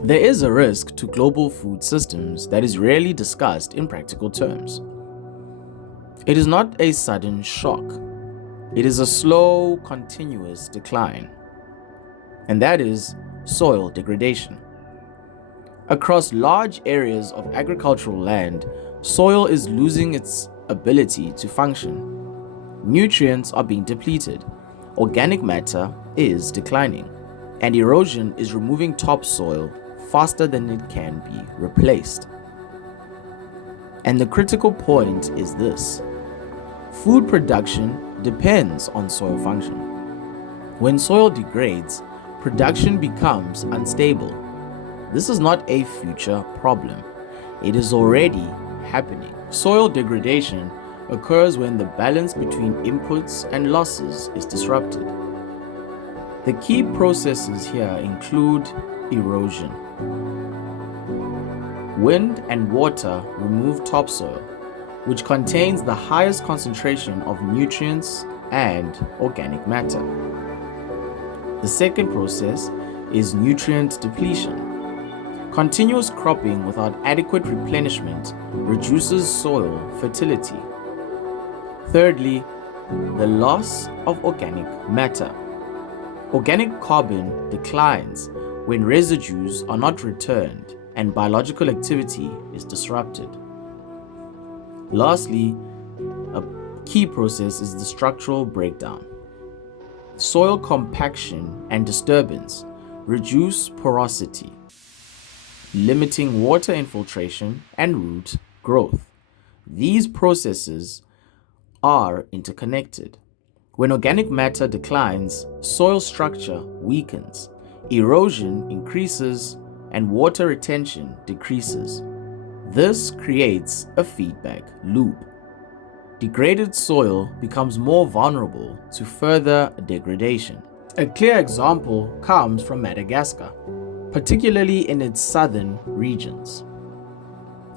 There is a risk to global food systems that is rarely discussed in practical terms. It is not a sudden shock. It is a slow, continuous decline, and that is soil degradation. Across large areas of agricultural land, soil is losing its ability to function. Nutrients are being depleted, organic matter is declining, and erosion is removing topsoil faster than it can be replaced. And the critical point is this: food production depends on soil function. When soil degrades, production becomes unstable. This is not a future problem. It is already happening. Soil degradation occurs when the balance between inputs and losses is disrupted. The key processes here include erosion. Wind and water remove topsoil, which contains the highest concentration of nutrients and organic matter. The second process is nutrient depletion. Continuous cropping without adequate replenishment reduces soil fertility. Thirdly, the loss of organic matter. Organic carbon declines when residues are not returned and biological activity is disrupted. Lastly, a key process is the structural breakdown. Soil compaction and disturbance reduce porosity, limiting water infiltration and root growth. These processes are interconnected. When organic matter declines, soil structure weakens, erosion increases, and water retention decreases. This creates a feedback loop. Degraded soil becomes more vulnerable to further degradation. A clear example comes from Madagascar, particularly in its southern regions.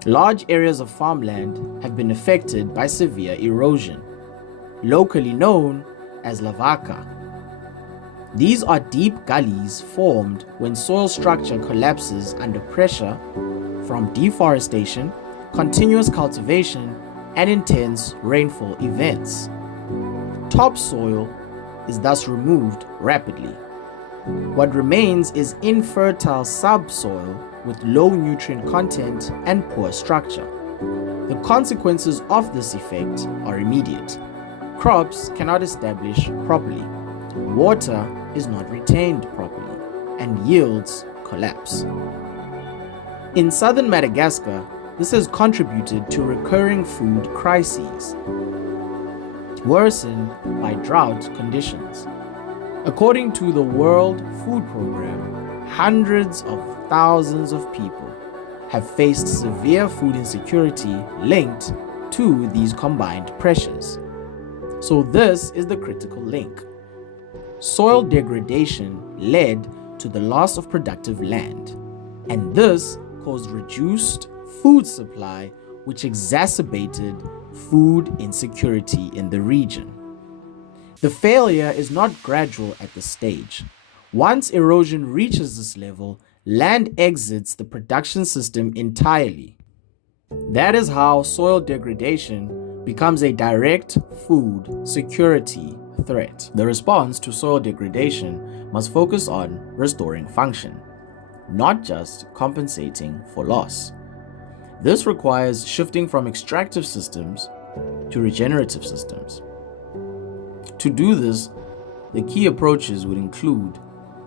Large areas of farmland have been affected by severe erosion, locally known as lavaka. These are deep gullies formed when soil structure collapses under pressure from deforestation, continuous cultivation, and intense rainfall events. Topsoil is thus removed rapidly. What remains is infertile subsoil with low nutrient content and poor structure. The consequences of this effect are immediate. Crops cannot establish properly, water is not retained properly, and yields collapse. In southern Madagascar, this has contributed to recurring food crises, worsened by drought conditions. According to the World Food Programme, hundreds of thousands of people have faced severe food insecurity linked to these combined pressures. So this is the critical link. Soil degradation led to the loss of productive land, and this caused reduced food supply, which exacerbated food insecurity in the region. The failure is not gradual at this stage. Once erosion reaches this level, land exits the production system entirely. That is how soil degradation becomes a direct food security threat. The response to soil degradation must focus on restoring function, not just compensating for loss. This requires shifting from extractive systems to regenerative systems. To do this, the key approaches would include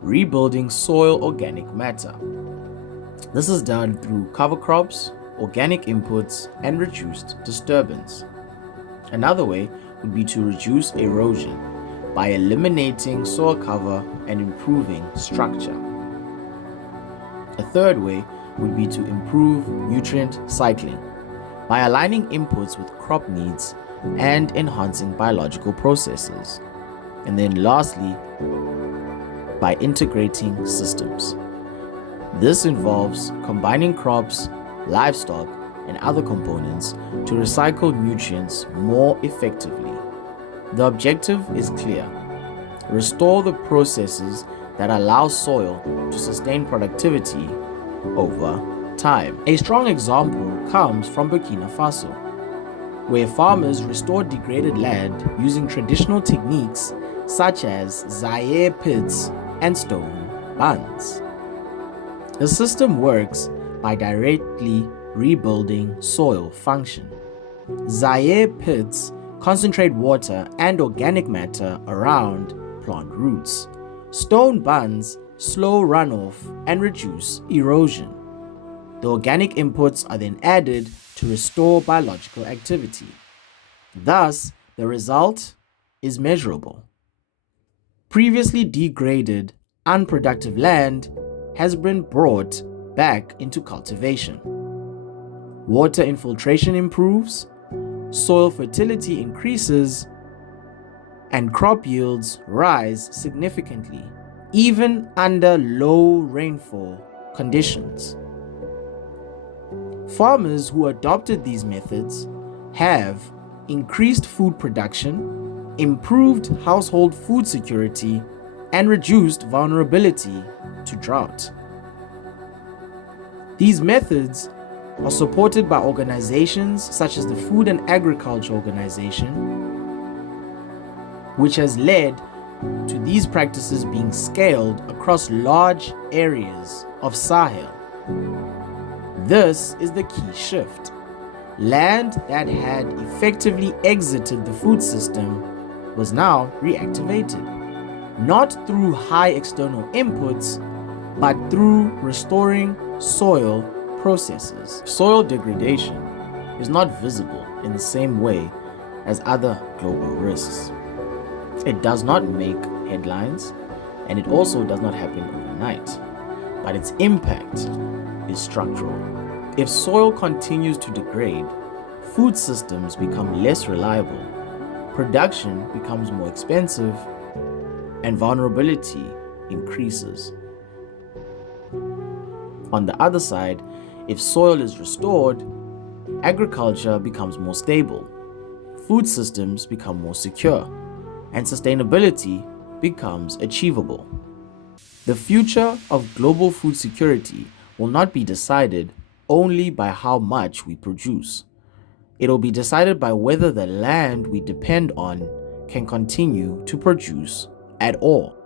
rebuilding soil organic matter. This is done through cover crops, organic inputs, and reduced disturbance. Another way would be to reduce erosion by eliminating soil cover and improving structure. A third way would be to improve nutrient cycling by aligning inputs with crop needs and enhancing biological processes. And then lastly, by integrating systems. This involves combining crops, livestock, and other components to recycle nutrients more effectively. The objective is clear: restore the processes that allow soil to sustain productivity over time. A strong example comes from Burkina Faso, where farmers restored degraded land using traditional techniques such as Zaire pits and stone buns. The system works by directly rebuilding soil function. Zaire pits concentrate water and organic matter around plant roots. Stone buns slow runoff and reduce erosion. The organic inputs are then added to restore biological activity. Thus, the result is measurable. Previously degraded, unproductive land has been brought back into cultivation. Water infiltration improves, soil fertility increases, and crop yields rise significantly, even under low rainfall conditions. Farmers who adopted these methods have increased food production, improved household food security, and reduced vulnerability to drought. These methods are supported by organizations such as the Food and Agriculture Organization, which has led to these practices being scaled across large areas of Sahel. This is the key shift. Land that had effectively exited the food system was now reactivated, not through high external inputs, but through restoring soil processes. Soil degradation is not visible in the same way as other global risks. It does not make headlines, and it also does not happen overnight, but its impact is structural. If soil continues to degrade, food systems become less reliable, production becomes more expensive, and vulnerability increases. On the other side, if soil is restored, agriculture becomes more stable, food systems become more secure, and sustainability becomes achievable. The future of global food security will not be decided only by how much we produce. It will be decided by whether the land we depend on can continue to produce at all.